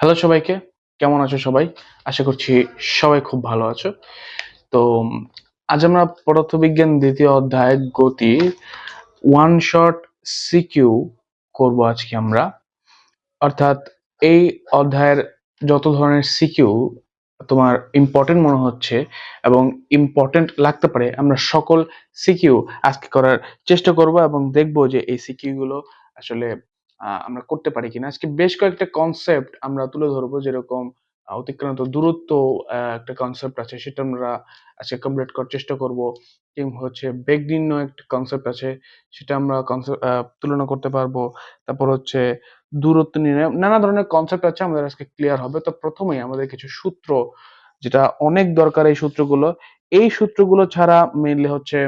Hello সবাইকে, কেমন আছো সবাই? আশা করছি সবাই খুব ভালো আছো। তো আজ আমরা পদার্থবিজ্ঞান দ্বিতীয় অধ্যায় গতির ওয়ান শট সিকিউ করব আজকে আমরা। অর্থাৎ এই অধ্যায়ের যত ধরনের সিকিউ তোমার ইম্পর্টেন্ট মনে হচ্ছে এবং ইম্পর্টেন্ট লাগতে পারে, আমরা সকল সিকিউ আজকে করার চেষ্টা করব এবং দেখব যে এই সিকিউ গুলো আসলে আমরা করতে পারি কিনা। আজকে বেশ কয়েকটা কনসেপ্ট আমরা তুলে ধরবো, যেরকম অতিক্রান্ত দূরত্ব একটা কনসেপ্ট আছে, সেটা আমরা আজকে কমপ্লিট করার চেষ্টা করব। কিংবা হচ্ছে বেগ নির্ণয় একটা কনসেপ্ট আছে, সেটা আমরা কনসেপ্ট তুলনা করতে পারবো। তারপর হচ্ছে দূরত্ব নির্ণয়, নানা ধরনের কনসেপ্ট আছে, আমাদের আজকে ক্লিয়ার হবে। তো প্রথমেই আমাদের কিছু সূত্র, যেটা অনেক দরকার এই সূত্রগুলো। এই সূত্রগুলো ছাড়া মেইনলি হচ্ছে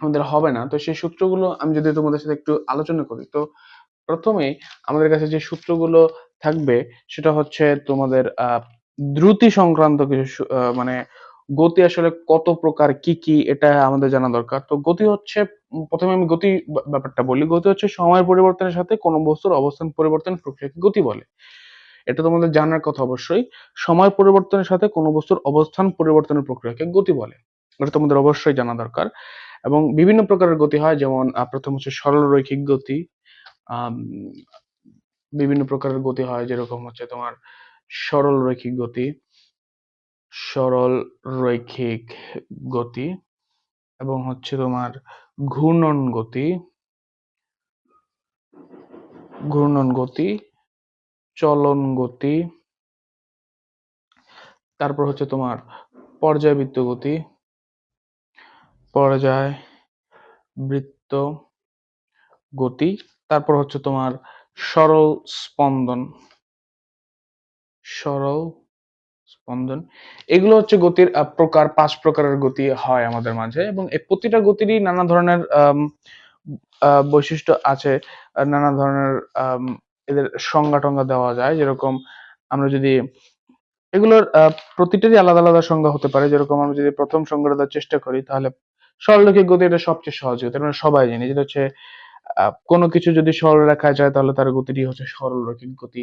আমাদের হবে না। তো সেই সূত্রগুলো আমি যদি তোমাদের সাথে একটু আলোচনা করি, তো প্রথমেই আমাদের কাছে যে সূত্রগুলো থাকবে সেটা হচ্ছে তোমাদের দ্রুতি সংক্রান্ত কিছু মানে গতি আসলে কত প্রকার, কি কি, এটা আমাদের জানা দরকার। তো গতি হচ্ছে প্রথমে আমি গতি ব্যাপারটা বলি। গতি হচ্ছে সময়ের পরিবর্তনের সাথে কোনো বস্তুর অবস্থান পরিবর্তন প্রক্রিয়াকে গতি বলে। এটা তোমাদের জানার কথা অবশ্যই। সময় পরিবর্তনের সাথে কোনো বস্তুর অবস্থান পরিবর্তনের প্রক্রিয়াকে গতি বলে। এটা তোমাদের অবশ্যই জানা দরকার। এবং বিভিন্ন প্রকারের গতি হয়, যেমন প্রথম হচ্ছে সরল রৈখিক গতি। আম, বিভিন্ন প্রকারের গতি হয়, যেরকম হচ্ছে তোমার সরল রৈখিক গতি, সরল রৈখিক গতি, এবং হচ্ছে তোমার ঘূর্ণন গতি, ঘূর্ণন গতি, চলন গতি, তারপর হচ্ছে তোমার পর্যায়বৃত্ত গতি, পর্যায়বৃত্ত গতি, তারপর হচ্ছে তোমার সরল স্পন্দন, সরল স্পন্দন। এগুলো হচ্ছে গতির প্রকার। 5 প্রকারের গতি হয় আমাদের মাঝে, এবং এই প্রতিটা গতিরই নানা ধরনের বৈশিষ্ট্য আছে। নানা ধরনের এদের সংজ্ঞা টঙ্গা দেওয়া যায়। যেরকম আমরা যদি এগুলোর প্রতিটারই আলাদা আলাদা সংজ্ঞা হতে পারে। যেরকম আমরা যদি প্রথম সংজ্ঞাটা দেওয়ার চেষ্টা করি, তাহলে সরলরৈখিক গতি এটা সবচেয়ে সহজ গতি, আমরা সবাই জানি। যেটা হচ্ছে কোনো কিছু যদি সরল রেখায় যায়, তাহলে তার গতিটি হচ্ছে সরল রৈখিক গতি।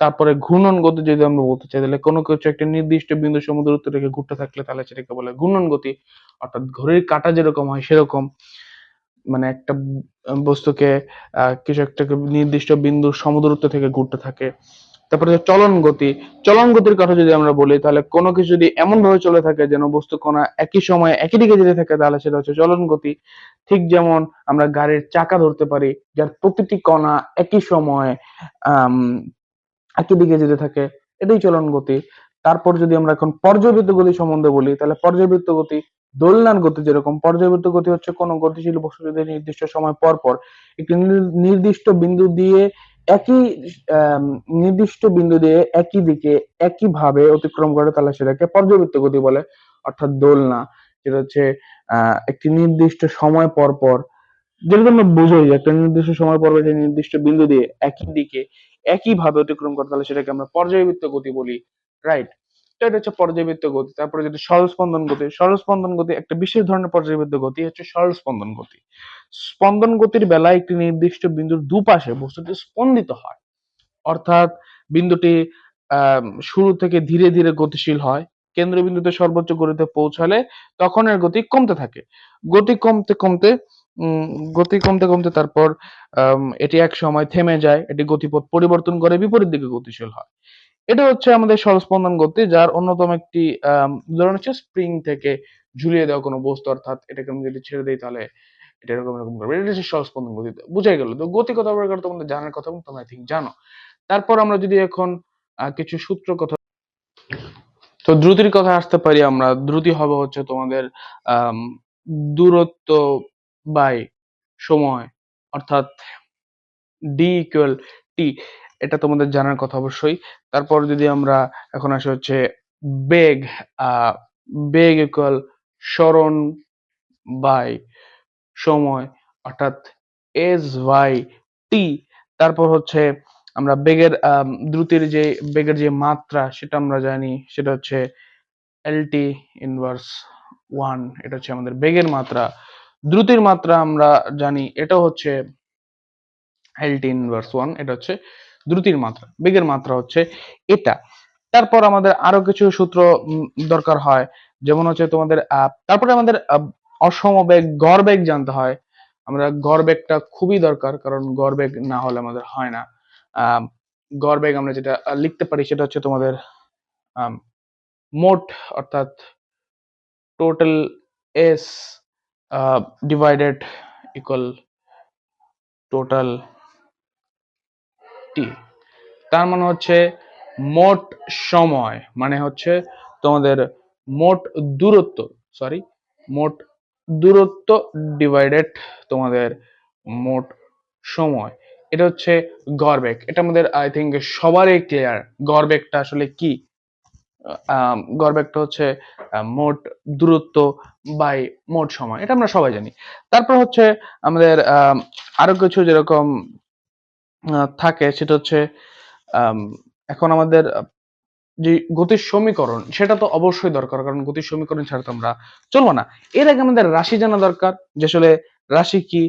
তারপরে ঘূর্ণন গতি যদি আমরা বলতে চাই, তাহলে কোনো কিছু একটা নির্দিষ্ট বিন্দু সমদূরত্ব রেখে ঘুরতে থাকলে তাহলে সেটাকে বলে ঘূর্ণন গতি। অর্থাৎ ঘড়ির কাঁটা যেরকম হয় সেরকম, মানে একটা বস্তুকে কিছু একটা নির্দিষ্ট বিন্দুর সমদূরত্ব থেকে ঘুরতে থাকে। তারপরে চলন গতি। চলন গতির কথা যদি আমরা বলি, তাহলে কোনো কিছু যদি এমন ভাবে চলে থাকে যেন বস্তু কণা একই সময়ে একই দিকে যেতে থাকে, তাহলে সেটা হচ্ছে চলন গতি। ঠিক যেমন আমরা গাড়ির চাকা ধরতে পারি, যার প্রতিটি কণা একই সময়ে আম, একই দিকে যেতে থাকে, এটাই চলন গতি। তারপর যদি আমরা এখন পর্যায়বৃত্ত গতি সম্বন্ধে বলি, তাহলে পর্যায়বৃত্ত গতি দোলনার গতি যেরকম। পর্যায়বৃত্ত গতি হচ্ছে কোনো গতিশীল বস্তু যদি নির্দিষ্ট সময় পর পর একটি নির্দিষ্ট বিন্দু দিয়ে একই আম, নির্দিষ্ট বিন্দু দিয়ে একই দিকে একই ভাবে অতিক্রম করে, তাহলে সেটাকে পর্যায়বৃত্ত গতি বলে। অর্থাৎ দোলনা, যেটা হচ্ছে একটি নির্দিষ্ট সময় পর পর, যেটা আমরা বুঝোই যে একটা নির্দিষ্ট সময় পর যে নির্দিষ্ট বিন্দু দিয়ে একই দিকে একই ভাবে অতিক্রম করে, তাহলে সেটাকে আমরা পর্যায়বৃত্ত গতি বলি। রাইট? তো এটা হচ্ছে পর্যায়বৃত্ত গতি। তারপরে যদি সরল স্পন্দন গতি, সরল স্পন্দন গতি একটা বিশেষ ধরনের পর্যায়বৃত্ত গতি হচ্ছে সরল স্পন্দন গতি। স্পন্দন গতির বেলায় একটি নির্দিষ্ট বিন্দুর দুপাশে বস্তুটি স্পন্দিত হয়। অর্থাৎ বিন্দুটি শুরু থেকে ধীরে ধীরে গতিশীল হয়, কেন্দ্রবিন্দুতে সর্বোচ্চ গতিতে পৌঁছালে তখন এর গতি কমতে থাকে। গতি কমতে কমতে উম, গতি কমতে কমতে তারপর এটি এক সময় থেমে যায়, এটি গতিপথ পরিবর্তন করে বিপরীত দিকে গতিশীল হয়। এটা হচ্ছে আমাদের সরস্পন্দন গতি, যার অন্যতম একটি উদাহরণ হচ্ছে স্প্রিং থেকে ঝুলিয়ে দেওয়া কোনো বস্তু। অর্থাৎ এটাকে আমি যদি ছেড়ে দিই, তাহলে এটা এরকম এরকম করবে। এটা হচ্ছে সরস্পন্দন গতি। বুঝাই গেল। তো গতি কথা প্রকার তোমাদের জানার কথা, এবং তোমরা আই থিঙ্ক জানো। তারপর আমরা যদি এখন কিছু সূত্র কথা, তো দ্রুতির কথা আসতে পারি আমরা। দ্রুতি হবে হচ্ছে তোমাদের আম, দূরত্ব বাই সময়, অর্থাৎ ডি ইকুয়াল টি। এটা তোমাদের জানার কথা অবশ্যই। তারপর যদি আমরা এখন আসি হচ্ছে বেগ, আহ বেগ ইকুয়াল সরণ বাই সময়, অর্থাৎ এস বাই টি। তারপর হচ্ছে আমরা বেগের দ্রুতির যে বেগের যে মাত্রা, সেটা আমরা জানি, সেটা হচ্ছে এলটি ইনভার্স ওয়ান। এটা হচ্ছে আমাদের বেগের মাত্রা। দ্রুতির মাত্রা আমরা জানি, এটা হচ্ছে এলটি ইনভার্স ওয়ান। এটা হচ্ছে দ্রুতির মাত্রা, বেগের মাত্রা হচ্ছে এটা। তারপর আমাদের আরো কিছু সূত্র দরকার হয়, যেমন হচ্ছে তোমাদের তারপরে আমাদের অসমবেগ, গড়বেগ জানতে হয়। আমরা গড়বেগটা খুবই দরকার, কারণ গড়বেগ না হলে আমাদের হয় না। আহ, গড়বেগ আমরা যেটা লিখতে পারি সেটা হচ্ছে তোমাদের মোট, অর্থাৎ total S divided equal total T. তার মানে হচ্ছে মোট সময় মানে হচ্ছে তোমাদের মোট দূরত্ব, সরি মোট দূরত্ব ডিভাইডেড তোমাদের মোট সময়। এটা হচ্ছে গড়বেগ। এটা আমাদের আই থিঙ্ক সবারই ক্লিয়ার গড়বেগটা আসলে কি। গড়বেগটা হচ্ছে মোট দূরত্ব বাই মোট সময়, এটা আমরা সবাই জানি। তারপর হচ্ছে আমাদের আরো কিছু যেরকম থাকে, সেটা হচ্ছে এখন আমাদের যে গতির সমীকরণ, সেটা তো অবশ্যই দরকার, কারণ গতির সমীকরণ ছাড়া তো আমরা চলবো না। এর আগে আমাদের রাশি জানা দরকার, যে আসলে রাশি কি,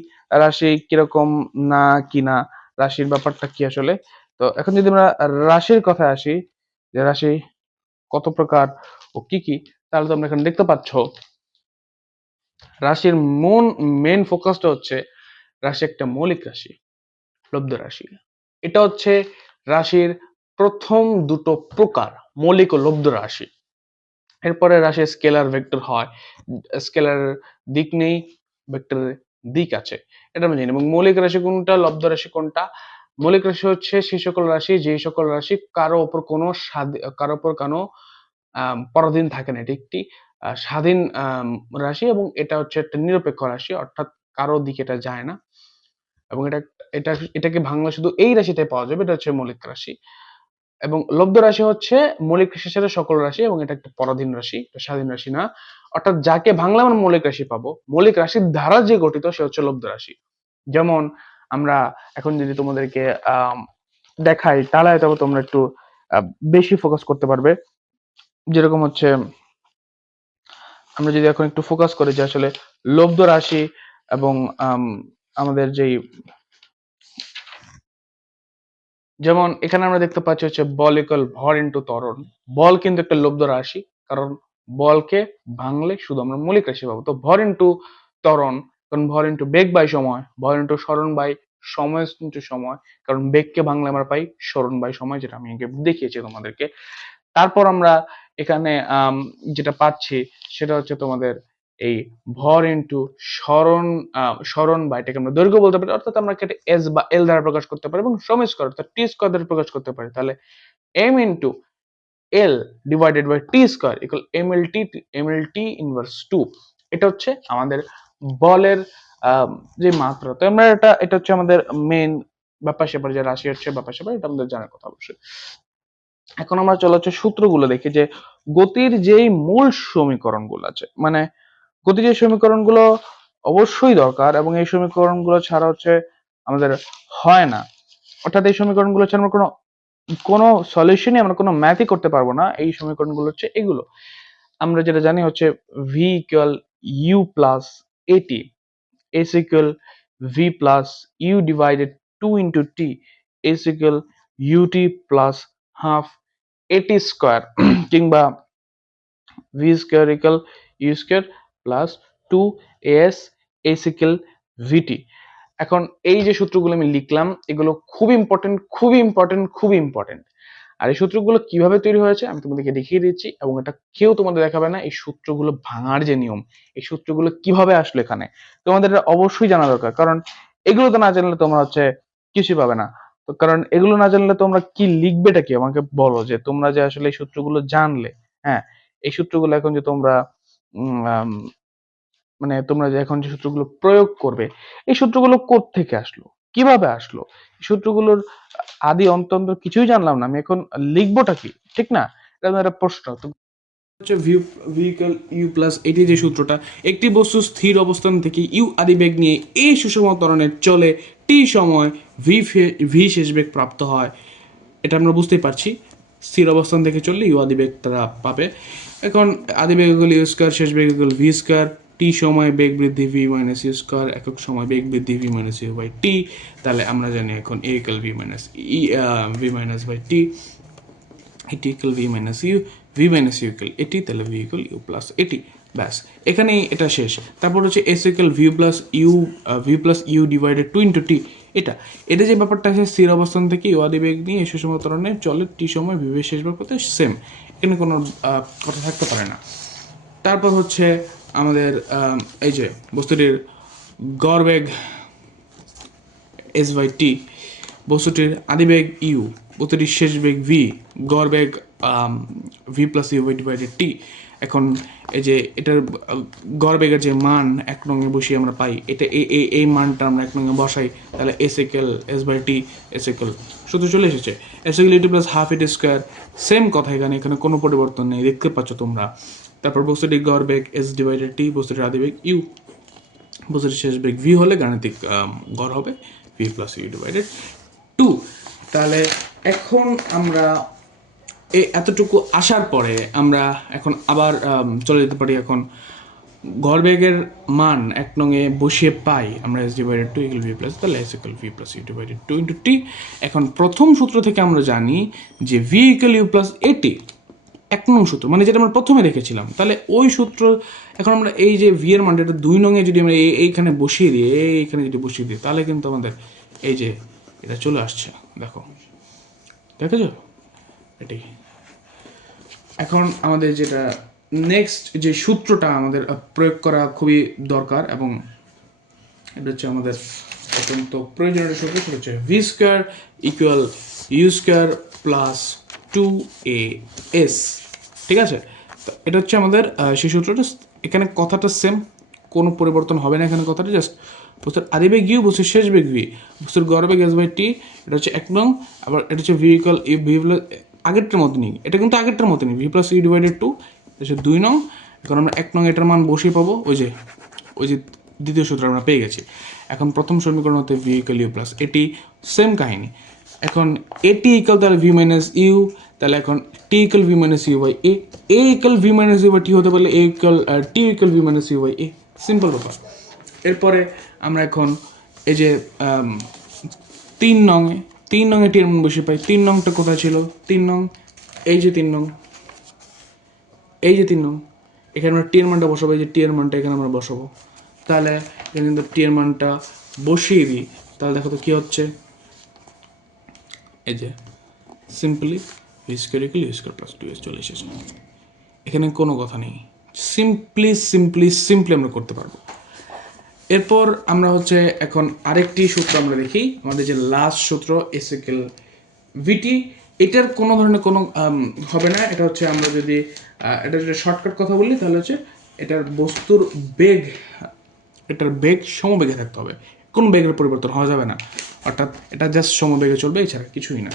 রাশি কিরকম না কি না, রাশির ব্যাপারটা কি আসলে। তো এখন যদি আমরা রাশির কথায় আসি, যে রাশি কত প্রকার ও কি কি, তাহলে তো আমরা এখানে দেখতে পাচ্ছ রাশির মেন ফোকাসটা হচ্ছে রাশি একটা মৌলিক রাশি, লব্ধ রাশি। এটা হচ্ছে রাশির প্রথম দুটো প্রকার, মৌলিক ও লব্ধ রাশি। এরপরে রাশি স্কেলার ভেক্টর হয়, স্কেলার দিক নেই, ভেক্টরের দিক আছে, এটা আমরা জানি। এবং মৌলিক রাশি কোনটা, লব্ধ রাশি কোনটা? মৌলিক রাশি হচ্ছে সেই সকল রাশি, যে সকল রাশি কারো ওপর কোনো পরাধীন থাকে না। এটি একটি স্বাধীন রাশি, এবং এটা হচ্ছে একটা নিরপেক্ষ রাশি, অর্থাৎ কারো দিকে এটা যায় না। এবং এটাকে বাংলা শুধু এই রাশিতে পাওয়া যাবে, এটা হচ্ছে মৌলিক রাশি। এবং লব্ধ রাশি হচ্ছে মৌলিক রাশির সাথে সকল রাশি, এবং এটা একটা পরাধীন রাশি, স্বাধীন রাশি না। অর্থাৎ যাকে ভাঙলে আমরা মৌলিক রাশি পাবো, মৌলিক রাশির দ্বারা যে গঠিত, সে হচ্ছে লব্ধ রাশি। যেমন আমরা এখন যদি তোমাদেরকে দেখাই, তাহলে হয়তো তোমরা একটু বেশি ফোকাস করতে পারবে। যেরকম হচ্ছে আমরা যদি এখন একটু ফোকাস করি যে আসলে লব্ধ রাশি এবং আমাদের যেই, যেমন এখানে আমরা দেখতে পাচ্ছি হচ্ছে বল ইকুয়াল ভর ইন্টু ত্বরণ। বল কিন্তু একটা লব্ধ রাশি, কারণ বলকে ভাঙলে শুধু আমরা মৌলিক রাশি পাবো। তো ভর ইন্টু ত্বরণ, কারণ ভর ইন্টু বেগ বাই সময়, ভর ইন্টু সরণ বাই সময় ইন্টু সময়, কারণ বেগকে ভাঙলে আমরা পাই সরণ বাই সময়, যেটা আমি দেখিয়েছি তোমাদেরকে। তারপর আমরা এখানে যেটা পাচ্ছি সেটা হচ্ছে তোমাদের এই ভর ইন্টু সরণ বা এটাকে আমরা দৈর্ঘ্য বলতে পারি, অর্থাৎ আমরা এটাকে এস বা এল দ্বারা প্রকাশ করতে পারি, এবং সময় স্কয়ার অর্থাৎ টি স্কয়ার দ্বারা প্রকাশ করতে পারি। তাহলে M into L divided by T square equal M L T inverse 2। এটা হচ্ছে আমাদের বলের যে মাত্রা। তো আমরা এটা হচ্ছে আমাদের মেইন ব্যাপার স্যাপার, যে রাশি হচ্ছে ব্যাপার স্যাপার, এটা আমাদের জানার কথা অবশ্যই। এখন আমরা চলে হচ্ছে সূত্রগুলো দেখি, যে গতির যেই মূল সমীকরণগুলো আছে, মানে গতির যে সমীকরণগুলো অবশ্যই দরকার, এবং এই সমীকরণগুলো ছাড়া হচ্ছে আমাদের হয় না। অর্থাৎ এই সমীকরণগুলো ছাড়া আমরা কোনো সলিউশনই, আমরা কোনো ম্যাথই করতে পারবো না। এই সমীকরণগুলো হচ্ছে এগুলো। আমরা যেটা জানি হচ্ছে V equal U plus AT, S equal V plus you divided 2 into T, S equal UT plus half এটি স্কোয়ার, কিংবা V square equal U square plus 2 S S equal VT. এখন এই যে সূত্রগুলো আমি লিখলাম, এগুলো খুব ইম্পর্টেন্ট, খুবই ইম্পর্টেন্ট, খুবই ইম্পর্টেন্ট। আর এই সূত্রগুলো কিভাবে তৈরি হয়েছে আমি তোমাদেরকে দেখিয়ে দিচ্ছি, এবং এটা কেউ তোমাদের দেখাবে না। এই সূত্রগুলো ভাঙার যে নিয়ম, এই সূত্রগুলো কিভাবে আসলো এখানে, তোমাদের এটা অবশ্যই জানা দরকার, কারণ এগুলো তো না জানলে তোমরা হচ্ছে কিছুই পাবে না। তো কারণ এগুলো না জানলে তোমরা কি লিখবেটা কি, আমাকে বলো, যে তোমরা যে আসলে এই সূত্রগুলো জানলে, হ্যাঁ, এই সূত্রগুলো এখন যে তোমরা মানে তোমরা যে এখন যে সূত্রগুলো প্রয়োগ করবে, এই সূত্রগুলো কোত্থেকে আসলো, কিভাবে আসলো, এই সূত্রগুলোর আদি অন্ত কিছুই জানলাম না, আমি এখন লিখবোটা কি, ঠিক না? এটা একটা প্রশ্ন। তো হচ্ছে ভিউইকুয়াল ইউ প্লাস এটি যে সূত্রটা, একটি বস্তু স্থির অবস্থান থেকে ইউ আদি বেগ নিয়ে এই সুষম ত্বরণে চলে, টি সময় ভি শেষ বেগ প্রাপ্ত হয়। এটা আমরা বুঝতেই পারছি, স্থির অবস্থান থেকে চললে ইউ আদি বেগ তারা পাবে। এখন আদি বেগ ইকুয়াল ইউ স্কয়ার, শেষ বেগ ইকুয়াল ভি স্কয়ার, টি সময় বেগ বৃদ্ধি ভি মাইনাস ইউ স্কোয়ার একক সময় বেগ বৃদ্ধি V minus you by T, তাহলে আমরা জানি এখন A equal V minus V minus by T, AT equal V minus U, V minus U equal AT, তাহলে ভি ইকুয়াল ইউ প্লাস এটি, ব্যাস এখানেই এটা শেষ। তারপর হচ্ছে s equal V plus you divided two into t, এটা যে ব্যাপারটা আছে স্থির অবস্থান থেকে ইউ আদি বেগ নিয়ে সুষম ত্বরণে চলে টি সময় ভিভের শেষ বার করতে সেম, এখানে কোনো কথা থাকতে পারে না। তারপর হচ্ছে আমাদের এই যে বস্তুটির গড় বেগ এস বাই টি, বস্তুটির আদিবেগ ইউ, বস্তুটির শেষ বেগ ভি, গড় বেগ v plus u by divided t. এখন এই যে এটার গড় বেগের যে মান এক নঙ্গে বসিয়ে আমরা পাই, এটা এই মানটা আমরা এক নঙ্গে বসাই, তাহলে s equal s by t, S equal সূত্র চলে এসেছে, s equal u t plus half a t square, same কথা এখানে কোনো পরিবর্তন নেই, দেখতে পাচ্ছ তোমরা। তারপর বস্তুটির গড় বেগ এস ডিভাইডেড টি, বস্তুটির আদিবেগ ইউ, বস্তুটির শেষ বেগ ভি হলে গাণিতিক গড় হবে V plus you divided by. Two এখন আমরা এই এতটুকু আসার পরে আমরা এখন আবার চলে যেতে পারি। এখন গড়বেগের মান এক নঙে বসিয়ে পাই আমরা s divided two equal V plus, তাহলে s equal V plus you divided two into t. এখন প্রথম সূত্র থেকে আমরা জানি যে ভি ইকুয়াল ইউ প্লাস এটি, এক নং সূত্র মানে যেটা আমরা প্রথমে রেখেছিলাম, তাহলে ওই সূত্র এখন আমরা এই যে ভি এর মানটা এটা দুই নঙে যদি আমরা এইখানে বসিয়ে দিই, এইখানে যদি বসিয়ে দিই, তাহলে কিন্তু আমাদের এই যে এটা চলে আসছে, দেখেছো এটাই। এখন আমাদের যেটা নেক্সট যে সূত্রটা আমাদের প্রয়োগ করা খুবই দরকার এবং এটা হচ্ছে আমাদের অত্যন্ত প্রয়োজনীয় সূত্র, সেটা হচ্ছে V square equal U square plus two A S, ঠিক আছে। তো এটা হচ্ছে আমাদের সেই সূত্রটা, এখানে কথাটা সেম, কোনো পরিবর্তন হবে না এখানে কথাটা, জাস্ট বস্তুর আদিবেগ ইউ, বস্তুর শেষ বেগ ভি, বস্তুর গড় বেগ এস বাই টি, এটা হচ্ছে এক নং, আবার এটা হচ্ছে ভি ইকুয়াল ভি প্লাস আগেরটার মতো নেই, এটা কিন্তু আগেরটার মতো নেই, V plus you divided by, two হচ্ছে দুই নং। এখন আমরা এক নং এটার মান বসিয়ে পাবো, ওই যে দ্বিতীয় সূত্র আমরা পেয়ে গেছি। এখন প্রথম সমীকরণ হতে ভি ইকুয়াল ইউ প্লাস এটি, সেম কাহিনী। এখন এটি ইকুয়াল তাহলে ভি মাইনাস ইউ, তাহলে এখন t equal V minus you by a equal V minus you by t হতে পারলে a equal t equal V minus you by a, simple ব্যাপার। এরপরে আমরা এখন এই যে তিন নঙে টি এর মান বসে পাই, তিন নংটা কোথায় ছিল, তিন নং এই যে তিন নং, এখানে আমরা টি এর মানটা বসাবো, এই যে টি এর মানটা এখানে আমরা বসাবো, তাহলে এখানে কিন্তু টি এর মানটা বসিয়ে দিই, তাহলে দেখো তো কী হচ্ছে, এই যে simply V square equal U square plus two S চলে এসেছে, এখানে কোনো কথা নেই, সিম্পলি আমরা করতে পারবো। এরপর আমরা হচ্ছে এখন আরেকটি সূত্র আমরা দেখি, আমাদের যে লাস্ট সূত্র এস ইকুয়াল ভিটি, এটার কোনো ধরনের কোনো হবে না, এটা হচ্ছে আমরা যদি এটা যদি শর্টকাট কথা বলি তাহলে হচ্ছে এটার বস্তুর বেগ, এটার বেগ সমবেগে থাকতে হবে, কোনো বেগের পরিবর্তন হওয়া যাবে না, অর্থাৎ এটা জাস্ট সমবেগে চলবে, এছাড়া কিছুই না।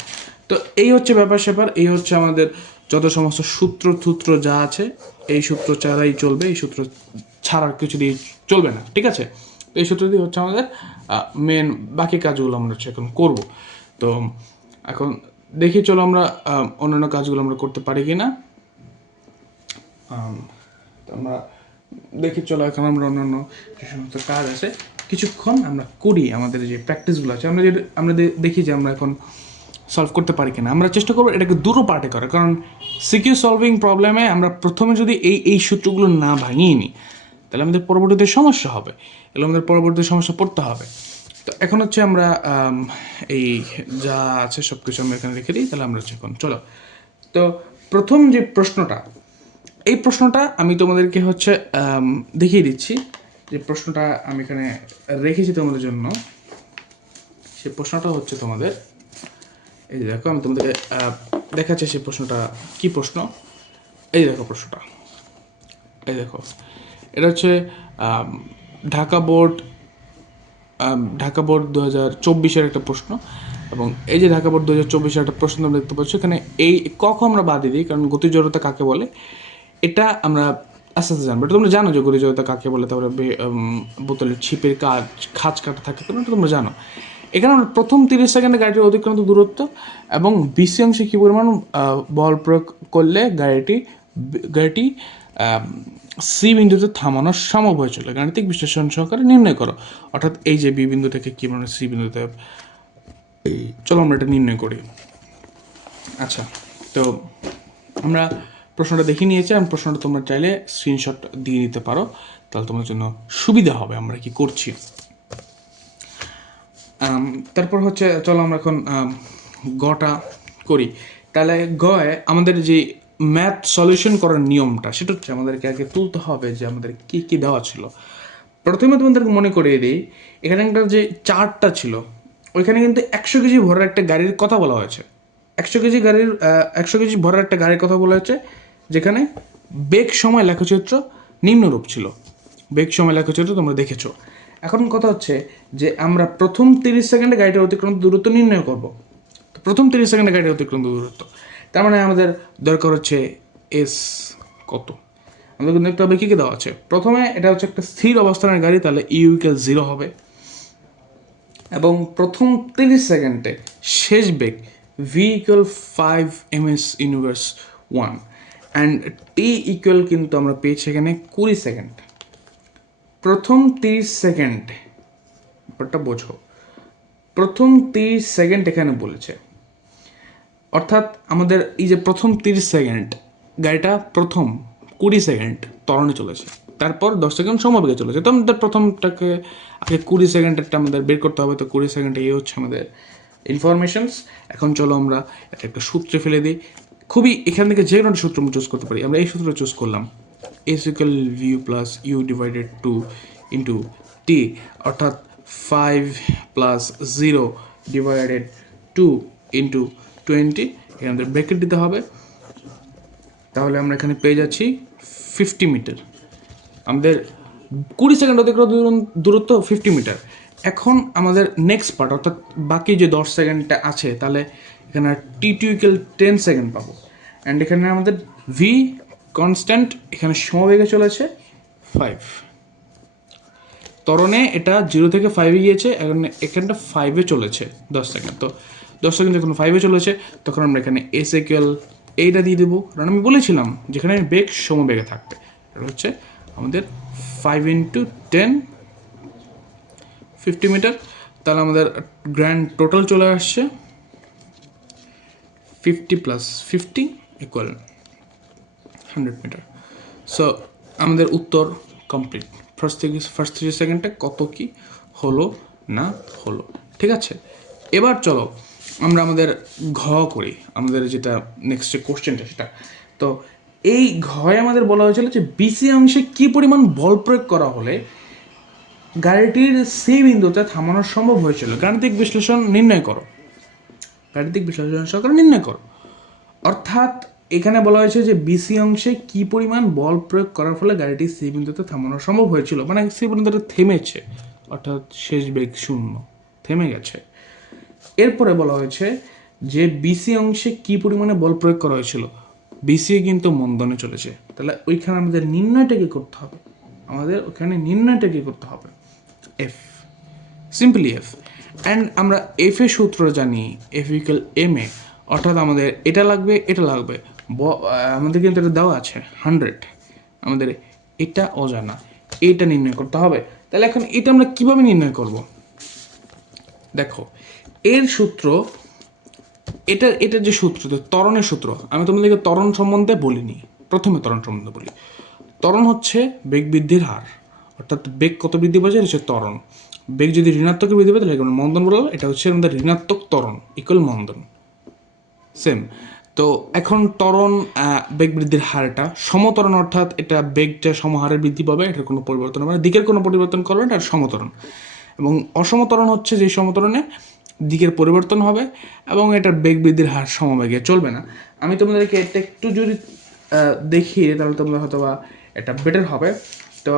তো এই হচ্ছে ব্যাপার স্যাপার, এই হচ্ছে আমাদের যত সমস্ত সূত্র যা আছে, এই সূত্র ছাড়াই চলবে, এই সূত্র ছাড়ার কিছু দিয়ে চলবে না, ঠিক আছে। এই সূত্র দিয়ে হচ্ছে আমাদের মেন বাকি কাজগুলো আমরা হচ্ছে এখন করবো। তো এখন দেখি চলো আমরা অন্যান্য কাজগুলো আমরা করতে পারি কি না, আমরা দেখি চলো এখন আমরা অন্যান্য যে সমস্ত কাজ আছে কিছুক্ষণ আমরা করি, আমাদের যে প্র্যাকটিসগুলো আছে আমরা দেখি যে আমরা এখন সলভ করতে পারি কিনা। আমরা চেষ্টা করবো এটাকে দুটো পার্টে করার, কারণ সিকিউ সলভিং প্রবলেমে আমরা প্রথমে যদি এই সূত্রগুলো না ভাঙিয়ে নিই তাহলে আমাদের পরবর্তীতে সমস্যা হবে, এগুলো আমাদের পরবর্তীতে সমস্যা পড়তে হবে। তো এখন হচ্ছে আমরা এই যা আছে সব কিছু আমরা এখানে রেখে দিই, তাহলে আমরা হচ্ছে এখন চলো। তো প্রথম যে প্রশ্নটা, এই প্রশ্নটা আমি তোমাদেরকে হচ্ছে দেখিয়ে দিচ্ছি, যে প্রশ্নটা আমি এখানে রেখেছি তোমাদের জন্য, সেই প্রশ্নটা হচ্ছে তোমাদের এই যে দেখো, আমি তোমাদেরকে দেখাচ্ছি সেই প্রশ্নটা কি প্রশ্ন। এই দেখো প্রশ্নটা, এই দেখো, এটা হচ্ছে ঢাকা বোর্ড 2024-এর একটা প্রশ্ন, এবং এই যে ঢাকা বোর্ড 2024-এর একটা প্রশ্ন তোমরা দেখতে পাচ্ছ, এখানে এই কখন আমরা বাদে দিই, কারণ গতি জড়তা কাকে বলে এটা আমরা আস্তে আস্তে জানবো। এটা তোমরা জানো যে গতি জড়তা কাকে বলে, তারপরে বোতলের ছিপের খাঁজ কাটা থাকে, তোমরা জানো। এখানে আমরা প্রথম 30 সেকেন্ডে গাড়িটির অতিক্রান্ত দূরত্ব এবং 20 অংশে কী পরিমাণ বল প্রয়োগ করলে গাড়িটি সি বিন্দুতে থামানো সম্ভব হয়েছিল, গাণিতিক বিশ্লেষণ সহকারে নির্ণয় করো। অর্থাৎ এই যে বি বিন্দু থেকে কি মানে সি বিন্দুতে, চলো আমরা এটা নির্ণয় করি। আচ্ছা, তো আমরা প্রশ্নটা দেখে নিয়েছি, আর প্রশ্নটা তোমরা চাইলে স্ক্রিনশট দিয়ে নিতে পারো, তাহলে তোমার জন্য সুবিধা হবে আমরা কি করছি। তারপর হচ্ছে চলো আমরা এখন গটা করি। তাহলে গয়ে আমাদের যে ম্যাথ সলিউশন করার নিয়মটা, সেটা হচ্ছে আমাদেরকে আগে তুলতে হবে যে আমাদের কী কী দেওয়া ছিল। প্রথমে তোমাদেরকে মনে করিয়ে দিই, এখানে একটা যে চার্টটা ছিল, ওইখানে কিন্তু 100 কেজি ভরের একটা গাড়ির কথা বলা হয়েছে। 100 কেজি ভরের একটা গাড়ির কথা বলা হয়েছে, যেখানে বেগ সময় লেখচিত্র নিম্নরূপ ছিল। বেগ সময় লেখচিত্র তোমরা দেখেছো। এখন কথা হচ্ছে যে আমরা প্রথম 30 সেকেন্ডে গাড়িটার অতিক্রান্ত দূরত্ব নির্ণয় করব। তো প্রথম 30 সেকেন্ডে গাড়ির অতিক্রান্ত দূরত্ব, তার মানে আমাদের দরকার হচ্ছে এস কত। আমাদের কিন্তু দেখতে হবে কী কী দেওয়া আছে। প্রথমে এটা হচ্ছে একটা স্থির অবস্থানের গাড়ি, তাহলে ইউ ইকুয়াল 0 হবে। এবং প্রথম 30 সেকেন্ডে শেষ বেগ v equal 5 ms inverse 1 and t equal কিন্তু আমরা পেয়েছি এখানে 20 সেকেন্ড। প্রথম 30 সেকেন্ড, ব্যাপারটা বোঝো, প্রথম 30 সেকেন্ড এখানে বলেছে, অর্থাৎ আমাদের এই যে প্রথম 30 সেকেন্ড গাড়িটা প্রথম 20 সেকেন্ড ত্বরণে চলেছে, তারপর 10 সেকেন্ড সমবেগে চলেছে। তো আমাদের প্রথমটাকে আগে 20 সেকেন্ডেরটা আমাদের বের করতে হবে। তো 20 সেকেন্ড এই হচ্ছে আমাদের ইনফরমেশনস। এখন চলো আমরা এটা একটা সূত্রে ফেলে দিই। খুবই এখান থেকে যে কোনো সূত্র আমরা চুজ করতে পারি। আমরা এই সূত্র চুজ করলাম, s equal v plus you divided 2 into t, অর্থাৎ 5 প্লাস 0 ডিভাইডেড 2 ইন্টু 20, এখানে আমাদের ব্র্যাকেট দিতে হবে। তাহলে আমরা এখানে পেয়ে যাচ্ছি 50 মিটার। আমাদের 20 সেকেন্ড অতিক্রান্ত দূরত্ব 50 মিটার। এখন আমাদের নেক্সট পার্ট, অর্থাৎ বাকি যে 10 সেকেন্ডটা আছে, তাহলে এখানে টি টু ইকুয়াল 10 সেকেন্ড পাবো। অ্যান্ড এখানে আমাদের ভি কনস্ট্যান্ট, এখানে সমবেগে চলেছে 5। ত্বরণে এটা 0 থেকে 5-এ গিয়েছে, এখানটা 5-এ চলেছে 10 সেকেন্ড। তো 10 সেকেন্ড যখন 5-এ চলেছে, তখন আমরা এখানে এস ইকুয়াল এইটা দিয়ে দেবো, কারণ আমি বলেছিলাম যেখানে বেগ সমবেগে থাকবে। এটা হচ্ছে আমাদের 5 ইন্টু 10, 50 মিটার। তাহলে আমাদের গ্র্যান্ড টোটাল চলে আসছে 50 প্লাস 50 ইকুয়াল 100 মিটার। সো আমাদের উত্তর কমপ্লিট। ফার্স্ট 30 সেকেন্ডে কত কি হলো না হলো, ঠিক আছে। এবার চলো আমরা আমাদের ঘ করি, আমাদের যেটা নেক্সট যে কোশ্চেনটা সেটা। তো এই ঘয়ে আমাদের বলা হয়েছিল যে বিসি অংশে কী পরিমাণ বল প্রয়োগ করা হলে গাড়িটির সি বিন্দুতে থামানো সম্ভব হয়েছিল। গাণিতিক বিশ্লেষণ নির্ণয় করো, গাণিতিক বিশ্লেষণ সহকারে নির্ণয় করো। অর্থাৎ এখানে বলা হয়েছে যে বিসি অংশে কি পরিমাণ বল প্রয়োগ করার ফলে গাড়িটি সি বিন্দুতে থামানো সম্ভব হয়েছিল, মানে সি বিন্দুতে থেমেছে, অর্থাৎ শেষ বেগ 0, থেমে গেছে। এরপরে বলা হয়েছে যে বিসি অংশে কি পরিমাণে বল প্রয়োগ করা হয়েছিল, বিসি কিন্তু মন্দনে চলেছে। তাহলে ওইখানে আমাদের নির্ণয়টা কি করতে হবে, আমাদের ওখানে নির্ণয়টা কি করতে হবে, এফ, সিম্পলি এফ। অ্যান্ড আমরা এফ এর সূত্র জানি, এফ ইকুয়াল এম এ, অর্থাৎ আমাদের এটা লাগবে এটা লাগবে, আমাদের কিন্তু এটা দেওয়া আছে 100, আমাদের এটা অজানা, এটা নির্ণয় করতে হবে। তাহলে এখন এটা আমরা কিভাবে নির্ণয় করব, দেখো এর সূত্র, এটার যে সূত্র, ত্বরণের সূত্র, আমি তোমাদেরকে ত্বরণ সম্বন্ধে বলিনি, প্রথমে ত্বরণ সম্বন্ধে বলি। ত্বরণ হচ্ছে বেগ বৃদ্ধির হার, অর্থাৎ বেগ কত বৃদ্ধি পাচ্ছে এটা হচ্ছে ত্বরণ। বেগ যদি ঋণাত্মক বৃদ্ধি পায় তাহলে মন্দন বলল, এটা হচ্ছে আমাদের ঋণাত্মক ত্বরণ ইকুয়াল মন্দন, সেম। তো এখন ত্বরণ বেগ বৃদ্ধির হারটা সমত্বরণ, অর্থাৎ এটা বেগটা সমহারে বৃদ্ধি পাবে, এটার কোনো পরিবর্তন হবে না, দিকের কোনো পরিবর্তন করবে না, এটা সমত্বরণ। এবং অসমত্বরণ হচ্ছে যে সমত্বরণে দিকের পরিবর্তন হবে এবং এটার বেগ বৃদ্ধির হার সমবেগে চলবে না। আমি তোমাদেরকে এটা একটু যদি দেখিয়ে, তাহলে তোমরা হয়তো বা এটা বেটার হবে। তো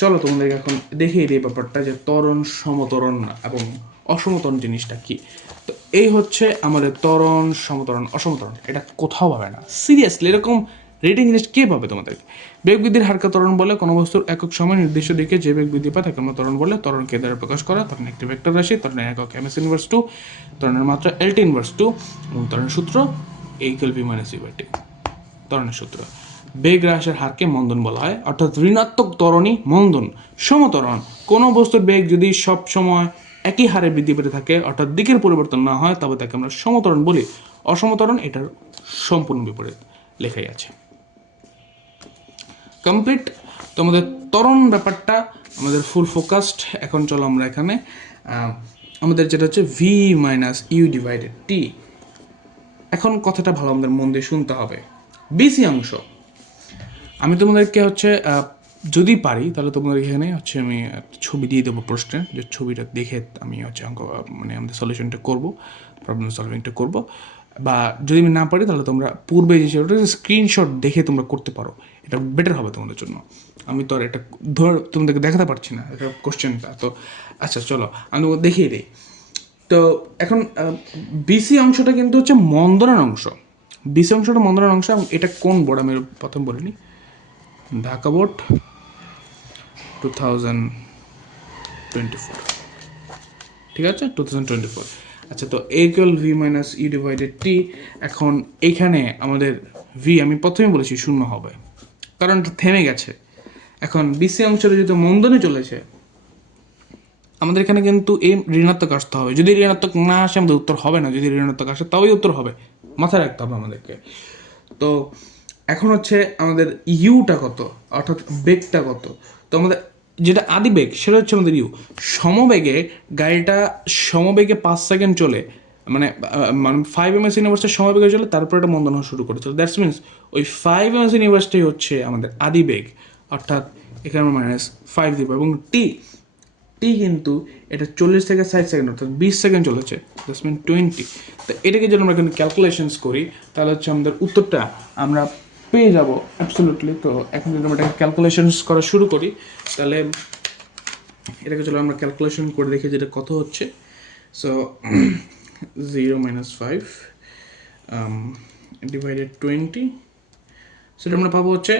চলো তোমাদেরকে এখন দেখিয়ে দিই ব্যাপারটা, যে ত্বরণ, সমত্বরণ এবং অসমত্বরণ জিনিসটা কি। তো এই হচ্ছে আমাদের ত্বরণ, সমত্বরণ, অসমত্বরণ। এটা কোথাও পাবে না, সিরিয়াসলি এরকম রেটিং জিনিস কে পাবে তোমাদেরকে। বেগ বৃদ্ধির হারকে ত্বরণ বলে, কোনো বস্তুর একক সময় নির্দিষ্ট দিকে যে বেগ বৃদ্ধি পায় তাকে আমরা ত্বরণ বলে। ত্বরণকে দ্বারা প্রকাশ করা, ত্বরণ একটি ভেক্টর রাশি, ত্বরণের একক ms ইনভার্স 2, ত্বরণের মাত্রা LT ইনভার্স 2 এবং ত্বরণের সূত্র a = v - u/t, ত্বরণের সূত্র। বেগ হ্রাসের হারকে মন্দন বলা হয়, অর্থাৎ ঋণাত্মক ত্বরণই মন্দন। সমত্বরণ, কোনো বস্তুর বেগ যদি সব সময় একই হারে বৃদ্ধি পেতে থাকে অর্থাৎ দিকের পরিবর্তন না হয় তবে তাকে আমরা সমত্বরণ বলি। অসমত্বরণ এটার সম্পূর্ণ বিপরীত লেখাই আছে। কমপ্লিট। তো আমাদের ত্বরণ ব্যাপারটা আমাদের ফুল ফোকাসড। এখন চলো আমরা এখানে আমাদের যেটা হচ্ছে V minus u divided t. এখন কথাটা ভালো আমাদের মন দিয়ে শুনতে হবে। বিসি অংশ আমি তোমাদেরকে হচ্ছে যদি পারি তাহলে তোমাদের এখানে হচ্ছে আমি ছবি দিয়ে দেবো প্রশ্নের, যে ছবিটা দেখে আমি হচ্ছে অঙ্ক মানে আমাদের সলিউশনটা করবো, প্রবলেম সলভিংটা করবো। বা যদি আমি না পারি তাহলে তোমরা পূর্বে যে স্ক্রিনশট দেখে তোমরা করতে পারো, এটা বেটার হবে তোমাদের জন্য। আমি তো আর এটা ধর তোমাদেরকে দেখাতে পারছি না এটা কোশ্চেনটা, তো আচ্ছা চলো আমি দেখিয়ে দিই। তো এখন বিসি অংশটা কিন্তু হচ্ছে মন্দনের অংশ। বিসি অংশটা মন্দনের অংশ, এবং এটা কোন বোর্ড আমি প্রথম বলিনি, ঢাকা বোর্ড 2024, ঠিক আছে 2024। আচ্ছা, তো a equal V minus u divided t. এখন এইখানে আমাদের ভি আমি প্রথমে বলেছি শূন্য হবে, কারণ এটা থেমে গেছে। এখন বিসি অংশটা যেহেতু মন্দনে চলেছে আমাদের এখানে কিন্তু এই ঋণাত্মক আসতে হবে। যদি ঋণাত্মক না আসে আমাদের উত্তর হবে না, যদি ঋণাত্মক আসে তবেই উত্তর হবে, মাথায় রাখতে হবে আমাদেরকে। তো এখন হচ্ছে আমাদের ইউটা কত, অর্থাৎ বেগটা কত। তো আমাদের যেটা আদি বেগ সেটা হচ্ছে আমাদের ইউ। সমবেগে গাড়িটা সমবেগে 5 সেকেন্ড চলে, মানে 5 ms ইউনিভার্সের সমবেগে চলে, তারপর এটা মন্দন হওয়া শুরু করেছিল। দ্যাটস মিনস ওই 5 ms ইউনিভার্সটাই হচ্ছে আমাদের আদি বেগ, অর্থাৎ এখানে আমরা -5 দিব। এবং টি কিন্তু এটা 40 থেকে 60 সেকেন্ড অর্থাৎ 20 সেকেন্ড চলেছে, দ্যাটস মিন 20। তো এটাকে যদি আমরা এখানে ক্যালকুলেশনস করি তাহলে হচ্ছে আমাদের উত্তরটা আমরা পেয়ে যাব অ্যাবসলিউটলি। তো এখন যদি আমরা এটাকে ক্যালকুলেশনস করা শুরু করি তাহলে এটাকে চলো আমরা ক্যালকুলেশন করে দেখি যেটা কত হচ্ছে। সো 0 - 5 ডিভাইডেড 20, সেটা আমরা পাবো হচ্ছে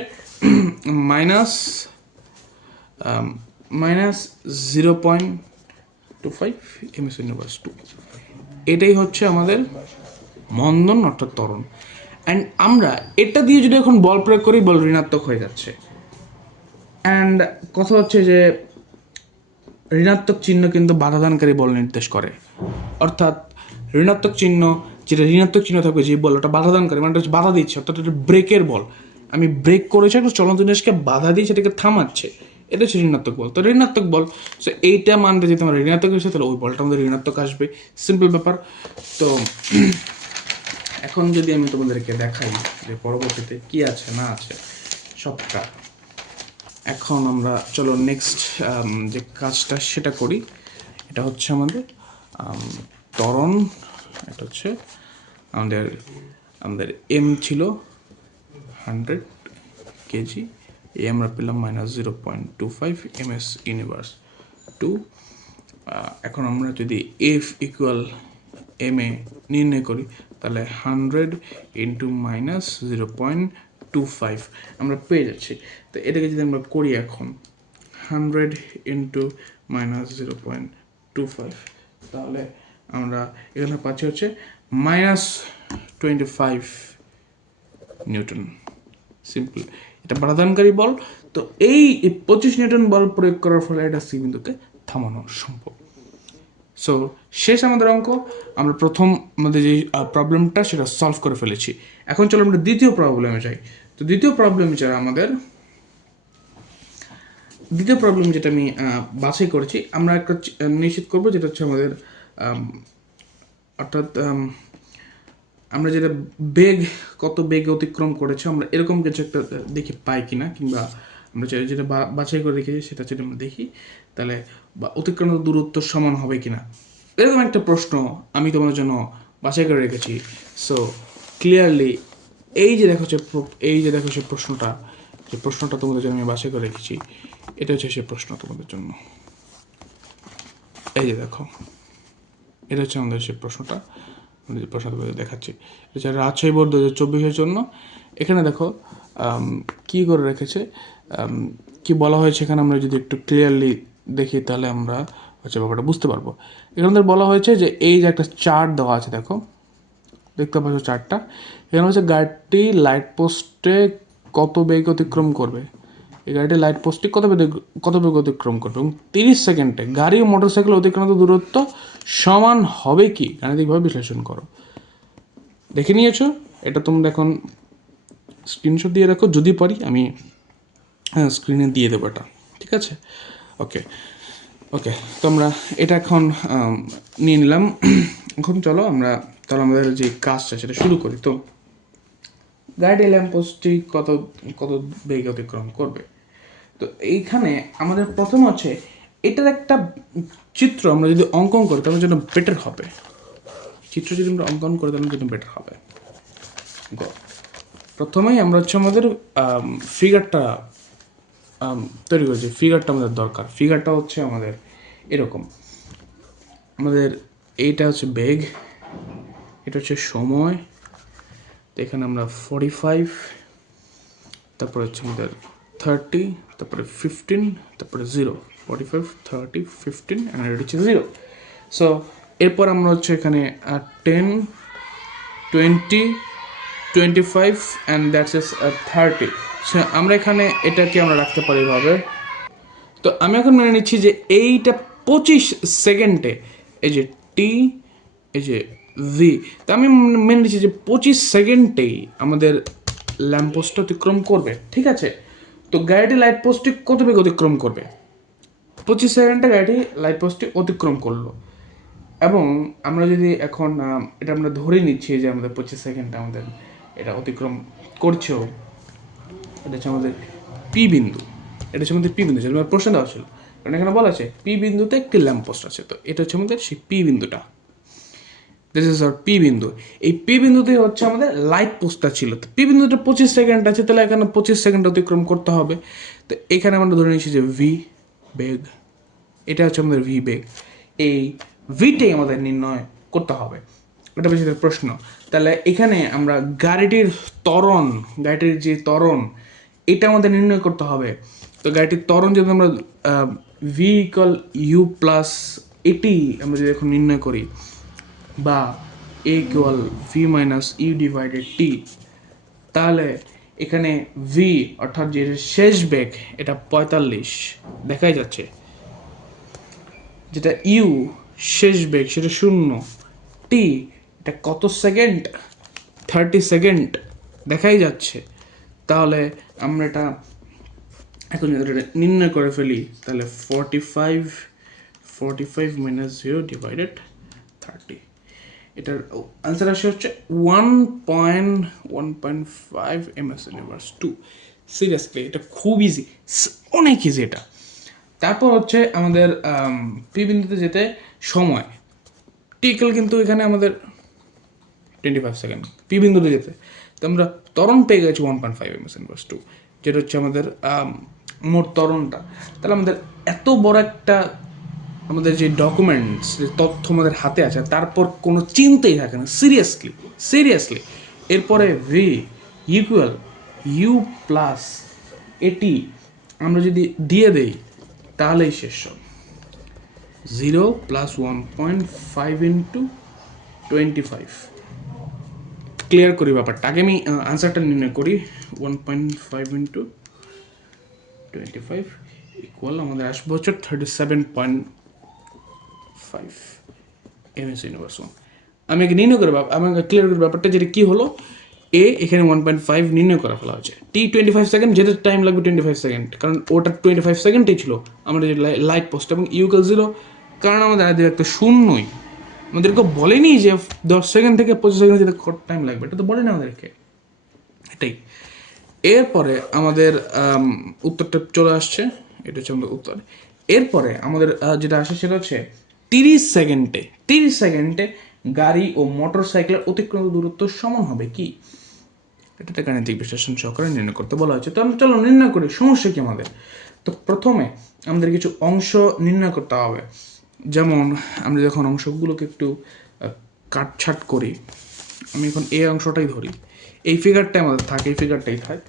-0.25 ms ইউনিভার্স 2। এটাই হচ্ছে আমাদের মন্দন অর্থাৎ ত্বরণ। অ্যান্ড আমরা এটা দিয়ে যদি এখন বল প্রয়োগ করি বল ঋণাত্মক হয়ে যাচ্ছে। অ্যান্ড কথা হচ্ছে যে ঋণাত্মক চিহ্ন কিন্তু বাধাদানকারী বল নির্দেশ করে, অর্থাৎ ঋণাত্মক চিহ্ন, যেটা ঋণাত্মক চিহ্ন থাকবে যে বল ওটা বাধাদানকারী, মানে হচ্ছে বাধা দিচ্ছে, অর্থাৎ এটা ব্রেকের বল। আমি ব্রেক করেছি একটা চলন্ত জিনিসকে বাধা দিয়ে সেটাকে থামাচ্ছে, এটা হচ্ছে ঋণাত্মক বল। তো ঋণাত্মক বল, সো এইটা মানতে যদি আমার ঋণাত্মক আসে তাহলে ওই বলটা আমাদের ঋণাত্মক আসবে, সিম্পল ব্যাপার। তো এখন যদি আমি তোমাদেরকে দেখাই যে পরবর্তীতে কি আছে না আছে সবটা, এখন আমরা চলো নেক্সট যে কাজটা সেটা করি। এটা হচ্ছে আমাদের ত্বরণ, এটা হচ্ছে আমাদের আমাদের এম ছিল 100 কেজি, এ আমরা পেলাম -0.25 ms ইউনিভার্স 2। এখন আমরা যদি এফ ইকুয়াল এম এ নির্ণয় করি তাহলে 100 ইন্টু -0.25 আমরা পেয়ে যাচ্ছি। তো এটাকে যদি আমরা করি এখন 100 ইন্টু -0.25, তাহলে আমরা এখানে পাচ্ছি হচ্ছে -25 নিউটন। সিম্পল, এটা বাধাদানকারী বল। তো এই 25 নিউটন বল প্রয়োগ করার ফলে এটা সি বিন্দুতে থামানো সম্ভব। সো শেষ আমাদের অঙ্ক। আমরা প্রথম আমাদের যে প্রবলেমটা সেটা সলভ করে ফেলেছি। এখন চলো আমরা দ্বিতীয় প্রবলেমে যাই। তো দ্বিতীয় প্রবলেম যেটা আমাদের, দ্বিতীয় প্রবলেম যেটা আমি বাছাই করেছি, আমরা একটা নিশ্চিত করবো যেটা হচ্ছে আমাদের অর্থাৎ আমরা যেটা বেগ কত বেগে অতিক্রম করেছে আমরা এরকম কিছু একটা দেখি পাই কিনা, কিংবা আমরা যেটা বাছাই করে রেখেছি সেটা যদি আমরা দেখি তাহলে বা অতিক্রান্ত দূরত্ব সমান হবে কিনা, এরকম একটা প্রশ্ন আমি তোমাদের জন্য বাছাই করে রেখেছি। সো ক্লিয়ারলি এই যে দেখো সে প্রশ্নটা, যে প্রশ্নটা তোমাদের জন্য আমি বাছাই করে রেখেছি, এটা হচ্ছে সে প্রশ্ন তোমাদের জন্য। এই যে দেখো, এটা হচ্ছে আমাদের সে প্রশ্নটা, যে প্রশ্নটা দেখাচ্ছি। এটা হচ্ছে রাজশাহী বোর্ড 2024-এর জন্য। এখানে দেখো কি করে রেখেছে, কি বলা হয়েছে এখানে আমরা যদি একটু ক্লিয়ারলি দেখি তাহলে আমরা হচ্ছে ব্যাপারটা বুঝতে পারবো। এখানে বলা হয়েছে যে এই যে একটা চার্ট দেওয়া আছে, দেখো দেখতে পাচ্ছ চার্টটা, এখানে হচ্ছে গাড়িটি লাইট পোস্টে কত বেগ অতিক্রম করবে, এই গাড়িটি লাইট পোস্টটি কত বেগ অতিক্রম করবে, এবং 30 সেকেন্ডে গাড়ি ও মোটরসাইকেল অতিক্রান্ত দূরত্ব সমান হবে কি, গাণিতিকভাবে বিশ্লেষণ করো। দেখে নিয়েছো, এটা তোমরা এখন স্ক্রিনশট দিয়ে রাখো, যদি পারি আমি স্ক্রিনে দিয়ে দেবো এটা, ঠিক আছে? ওকে ওকে, তো আমরা এটা এখন নিয়ে নিলাম। এখন চলো আমরা তাহলে আমাদের যে কাজটা সেটা শুরু করি। তো গাড়িটি ল্যাম্পপোস্টটি কত কত বেগে অতিক্রম করবে। তো এইখানে আমাদের প্রথম হচ্ছে এটার একটা চিত্র আমরা যদি অঙ্কন করি তাহলে যেন বেটার হবে, চিত্র যদি আমরা অঙ্কন করি তাহলে যেন বেটার হবে। প্রথমেই আমরা হচ্ছে আমাদের ফিগারটা তৈরি করেছি, ফিগারটা আমাদের দরকার। ফিগারটা হচ্ছে আমাদের এরকম, আমাদের এইটা হচ্ছে বেগ, এটা হচ্ছে সময়, তো এখানে আমরা 45, তারপরে হচ্ছে আমাদের 30, তারপরে 15, তারপরে 0, 45, 30, 15 অ্যান্ড এটা হচ্ছে 0। সো এরপর আমরা হচ্ছে এখানে 10, 20, 25 অ্যান্ড দ্যাটস ইজ 30। সো আমরা এখানে এটাকে আমরা রাখতে পারি এভাবে। তো আমি এখন মেনে নিচ্ছি যে এইটা 25 সেকেন্ডে, এই যে টি, এই যে ভি, তো আমি মেনে নিচ্ছি যে 25 সেকেন্ডেই আমাদের ল্যাম্পপোস্ট অতিক্রম করবে, ঠিক আছে? তো গাড়িটি লাইট পোস্টটি কত বেগে অতিক্রম করবে? 25 সেকেন্ডে গাড়িটি লাইট পোস্টটি অতিক্রম করলো, এবং আমরা যদি এখন এটা আমরা ধরে নিচ্ছি যে আমাদের 25 সেকেন্ডে আমাদের এটা অতিক্রম করছেও, এটা হচ্ছে আমাদের পি বিন্দু, এটা হচ্ছে আমাদের পি বিন্দু, যেটা আমার প্রশ্ন দেওয়া ছিল, কারণ এখানে বলা আছে পি বিন্দুতে একটি ল্যাম্পপোস্ট আছে। তো এটা হচ্ছে আমাদের সেই পি বিন্দুটা, দিস ইজ আওয়ার পি বিন্দু। এই পি বিন্দুতে হচ্ছে আমাদের লাইট পোস্টটা ছিল। তো পি বিন্দুটা 25 সেকেন্ড আছে, তাহলে এখানে 25 সেকেন্ড অতিক্রম করতে হবে। তো এখানে আমরা ধরে নিচ্ছি যে ভি বেগ, এটা হচ্ছে আমাদের ভি বেগ, এই ভিটাই আমাদের নির্ণয় করতে হবে, এটা বেশি প্রশ্ন। তাহলে এখানে আমরা গাড়িটির যে ত্বরণ এটা আমাদের নির্ণয় করতে হবে। তো গাড়িটির ত্বরণ যদি আমরা ভি ইকুয়াল ইউ প্লাস এটি আমরা যদি এখন নির্ণয় করি, বা a equal V minus u divided t, তাহলে এখানে ভি অর্থাৎ যে শেষ বেগ এটা 45 দেখাই যাচ্ছে, যেটা ইউ শেষ বেগ সেটা 0, টি এটা কত সেকেন্ড, 30 সেকেন্ড দেখাই যাচ্ছে। তাহলে আমরা এটা এখন যদি এটা নির্ণয় করে ফেলি, তাহলে 45 মাইনাস 0 ডিভাইডেড 30, এটার আনসার আসে হচ্ছে 1.5 ms ইউনিভার্স 2। সিরিয়াসলি এটা খুব ইজি, অনেক ইজি এটা। তারপর হচ্ছে আমাদের পি বিন্দুতে যেতে সময় টিকেল, কিন্তু এখানে আমাদের 25 সেকেন্ড পি বিন্দুতে যেতে। তো আমরা ত্বরণ পেয়ে গেছি 1.5 ms ইনভার্স 2, যেটা হচ্ছে আমাদের মোট ত্বরণটা। তাহলে আমাদের এত বড় একটা আমাদের যে ডকুমেন্টস, যে তথ্য আমাদের হাতে আছে, তারপর কোনো চিন্তাই থাকে না, সিরিয়াসলি। এরপরে ভি ইকুয়াল ইউ প্লাস এটি আমরা যদি দিয়ে দেই তাহলেই শেষ। 0 প্লাস 1.5 ইন্টু 25, ক্লিয়ার করি ব্যাপারটা, আগে আমি আনসারটা নির্ণয় করি। 1.5 ইন্টু 25 ইকুয়াল আমাদের আসবে হচ্ছে 37.5 ms ইউনিভার্স 1। আমি আগে নির্ণয় করে আমাকে ক্লিয়ার করি ব্যাপারটা, যেটা কী হলো, এ এখানে 1.5 নির্ণয় করা ফেলা হচ্ছে, টি 25 সেকেন্ড, যেটা টাইম লাগবে 25 সেকেন্ড, কারণ ওটা 25 সেকেন্ডই ছিল আমাদের যে লাইট পোস্ট, এবং ইউকাল 0 কারণ আমাদের আগে একটা শূন্যই, আমাদেরকে বলেনি যে 10 সেকেন্ড থেকে 25 সেকেন্ড যেতে কত টাইম লাগবে, এটা তো বলেনি আমাদেরকে, এটাই। এরপরে আমাদের উত্তরটা চলে আসছে, এটা হচ্ছে আমাদের উত্তর। এরপরে আমাদের যেটা আসে সেটা হচ্ছে 30 সেকেন্ডে গাড়ি ও মোটর সাইকেলের অতিক্রান্ত দূরত্ব সমান হবে কি, এটা গাণিতিক বিশ্লেষণ সহকারে নির্ণয় করতে বলা হয়েছে। তো আমরা চলো নির্ণয় করি, সমস্যা কি আমাদের। তো প্রথমে আমাদের কিছু অংশ নির্ণয় করতে হবে, যেমন আমরা যখন অংশগুলোকে একটু কাটছাট করি, আমি এখন এই অংশটাই ধরি, এই ফিগারটাই আমাদের থাকে, এই ফিগারটাই থাক,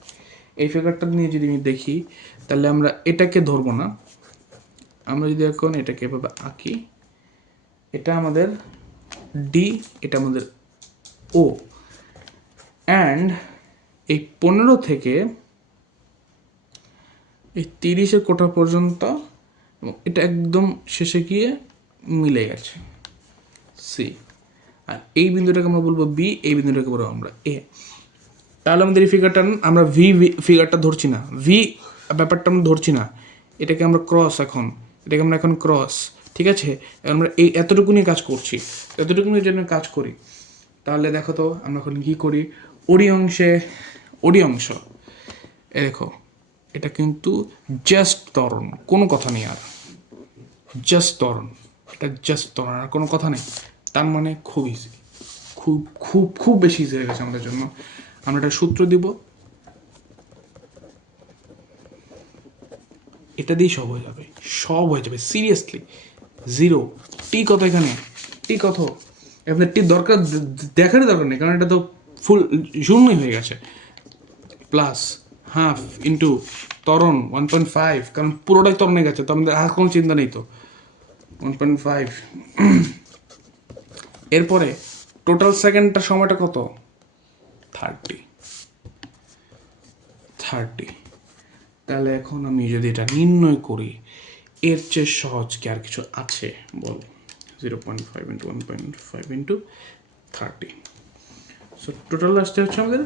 এই ফিগারটা নিয়ে যদি আমি দেখি তাহলে আমরা এটাকে ধরবো না, আমরা যদি এখন এটাকে এভাবে আঁকি, এটা আমাদের ডি, এটা আমাদের ও, অ্যান্ড এই 15 থেকে এই 30-এর কোটা পর্যন্ত, এবং এটা একদম শেষে গিয়ে মিলে গেছে সি, আর এই বিন্দুটাকে আমরা বলবো বি, এই বিন্দুটাকে বলবো আমরা এ। তাহলে আমাদের এই ফিগারটা আমরা ভি ফিগারটা ধরছি না, ভি ব্যাপারটা আমরা ধরছি না, এটাকে আমরা ক্রস, এটাকে আমরা এখন ক্রস, ঠিক আছে? আমরা এই এতটুকু নিয়ে কাজ করছি, এতটুকু নিয়ে জন্য কাজ করি। তাহলে দেখো তো আমরা এখন কী করি, ওডি অংশ এ দেখো, এটা কিন্তু জাস্ট ত্বরণ, কোনো কথা নেই আর, জাস্ট ত্বরণ, এটা জাস্ট ত্বরণ, আর কোনো কথা নেই। তার মানে খুব ইজি, খুব খুব খুব বেশি ইজি হয়ে গেছে আমাদের জন্য। আমরা একটা সূত্র দিব, এটা দিয়ে সব হয়ে যাবে, সব হয়ে যাবে সিরিয়াসলি। জিরো টি কত এখানে, টি কত, আপনার টি দরকার দেখারই দরকার নেই, কারণ এটা তো ফুল শূন্যই হয়ে গেছে। প্লাস হাফ ইন্টু ত্বরণ 1.5, কারণ পুরোটাই ত্বরণে গেছে, তো আমাদের আর কোনো চিন্তা নেই তো, 1.5। এরপরে টোটাল সেকেন্ডটার সময়টা কত, 30। তাহলে এখন আমি যদি এটা নির্ণয় করি, এর চেয়ে সহজ কি আর কিছু আছে বলো? 0.5 ইন্টু 1.5 ইন্টু 30, সো টোটাল আসতে হচ্ছে আমাদের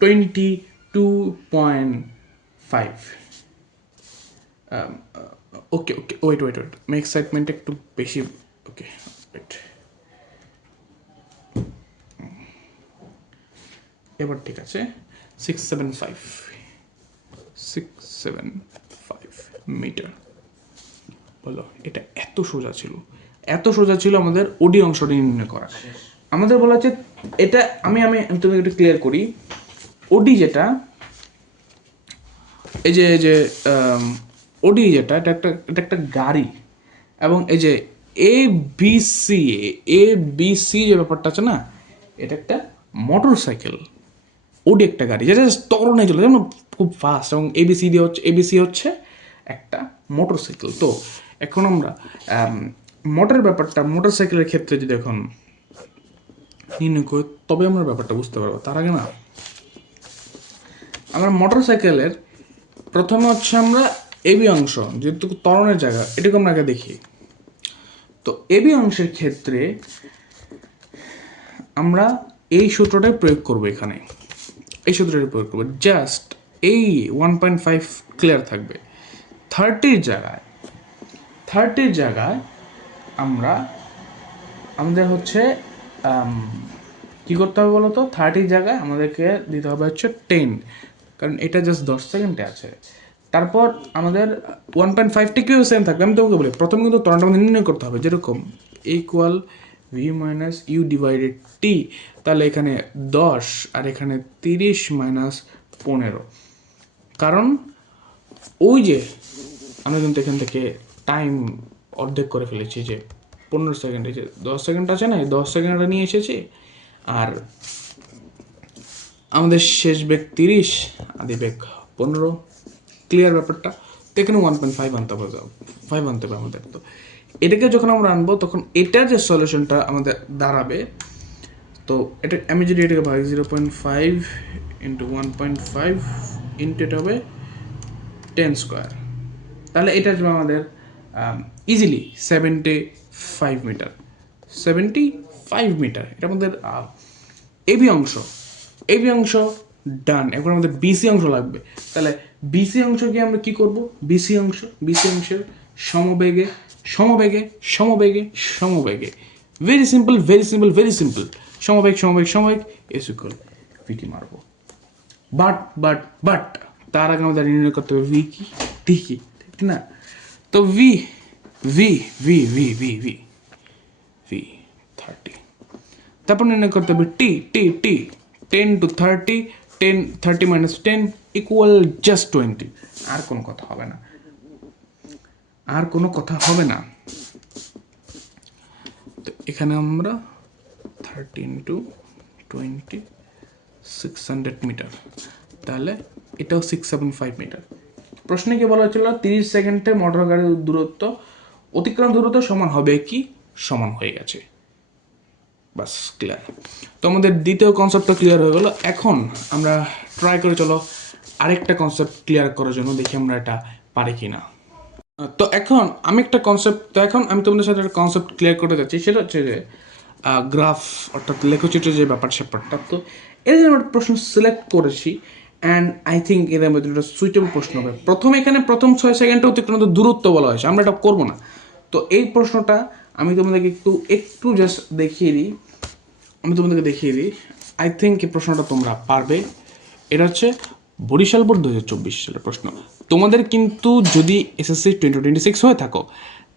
22.5। ওকে ওকে, ওয়েট, আমি এক্সাইটমেন্ট একটু বেশি, ওকে ওয়েট, এবার ঠিক আছে, 675 মিটার। বলো, এটা এত সোজা ছিল আমাদের ওডি অংশটি নির্ণয় করা। আমাদের বলা হচ্ছে এটা, আমি তোমাকে একটু ক্লিয়ার করি, ওডি যেটা, এই যে ওডি যেটা, এটা একটা গাড়ি, এবং এই যে এ বি সি যে ব্যাপারটা আছে না, এটা একটা মোটর সাইকেল। ওডি একটা গাড়ি যেটা ত্বরণে চলে, যেমন খুব ফাস্ট, এবং এবিসি হচ্ছে একটা মোটর সাইকেল। তো এখন আমরা মোটর সাইকেলের ক্ষেত্রে যদি এখন নির্ণয় করি, তবে আমরা ব্যাপারটা বুঝতে পারবো। তার আগে না, আমরা মোটর সাইকেলের প্রথমে হচ্ছে আমরা এবি অংশ, যেহেতু ত্বরণের জায়গা, এটাকে আমরা আগে দেখি। তো এবি অংশের ক্ষেত্রে আমরা এই সূত্রটাই প্রয়োগ করবো, এখানে এই সূত্রটাই প্রয়োগ করবো, জাস্ট এই 1.5 ক্লিয়ার থাকবে। 30 জায়গায় আমাদের হচ্ছে কী করতে হবে বলো তো, 30 জায়গায় আমাদেরকে দিতে হবে হচ্ছে 10, কারণ এটা জাস্ট 10 সেকেন্ডে আছে। তারপর আমাদের 1.5টি কিউ সেম থাকবে। আমি তোমাকে বলি, প্রথমে কিন্তু ত্বরণটা আমাদের নির্ণয় করতে হবে, যেরকম equal V minus u divided t. তাহলে এখানে 10 আর এখানে 30 মাইনাস 15, কারণ ওই যে আমরা কিন্তু এখান থেকে টাইম অর্ধেক করে ফেলেছি, যে 15 সেকেন্ড, এই যে 10 সেকেন্ড আছে না, এই 10 সেকেন্ডটা নিয়ে এসেছি, আর আমাদের শেষ বেগ 30, আদি বেগ 15, ক্লিয়ার ব্যাপারটা? তো এখানে 1.5 আনতে হবে, 5 আনতে হবে আমাদের। তো এটাকে যখন আমরা আনবো, তখন এটার যে সলিউশনটা আমাদের দাঁড়াবে, তো এটা আমি যদি এটাকে ভাই 0.5 ইন্টু 1.5 ইন্টু এটা হবে 10 স্কোয়ার, তাহলে এটা আসবে আমাদের ইজিলি 75 মিটার। 75 মিটার, এটা আমাদের এবি অংশ ডান। এখন আমাদের বিসি অংশ লাগবে। তাহলে বিসি অংশকে আমরা কি করব, বিসি অংশের সমবেগে, ভেরি সিম্পল, সমবেগ এস ইকুয়াল ভিটি মারবো। বাট তার আগে আমাদের নির্ণয় করতে হবে ভি কি, টি কি, ঠিক না? তো ভি 30, তারপর নির্ণয় করতে হবে টি 10 to 30, 30 minus 10 ইকুয়াল জাস্ট 20। আর কোনো কথা হবে না। তো এখানে আমরা 30 ইন্টু 20, 600 মিটার, তাহলে এটাও 675 মিটার। প্রশ্নে কি বলা হয়েছিল, 30 সেকেন্ডে মোটর গাড়ির দূরত্ব, অতিক্রম দূরত্ব সমান হবে কি, সমান হয়ে গেছে, বাস ক্লিয়ার। তো আমাদের দ্বিতীয় কনসেপ্টটা ক্লিয়ার হয়ে গেল। এখন আমরা ট্রাই করে চলো আরেকটা কনসেপ্ট ক্লিয়ার করার জন্য, দেখি আমরা এটা পারে কিনা। তো এখন আমি তোমাদের সাথে একটা কনসেপ্ট ক্লিয়ার করতে যাচ্ছি, সেটা হচ্ছে যে গ্রাফ অর্থাৎ লেখচিত্রের যে ব্যাপার স্যাপারটা। তো এর জন্য একটা প্রশ্ন সিলেক্ট করেছি, অ্যান্ড আই থিঙ্ক এদের মধ্যে একটা সুইটেবল প্রশ্ন হবে। এখানে প্রথম 6 সেকেন্ডে অতিক্রান্ত দূরত্ব বলা হয়েছে, আমরা এটা করবো না। তো এই প্রশ্নটা আমি তোমাদেরকে একটু জাস্ট দেখিয়ে দিই। আই থিঙ্ক এই প্রশ্নটা তোমরা পারবে। এটা হচ্ছে বরিশাল বোর্ড 2024 সালের প্রশ্ন। তোমাদের কিন্তু যদি এসএসসি 2026 হয়ে থাকো,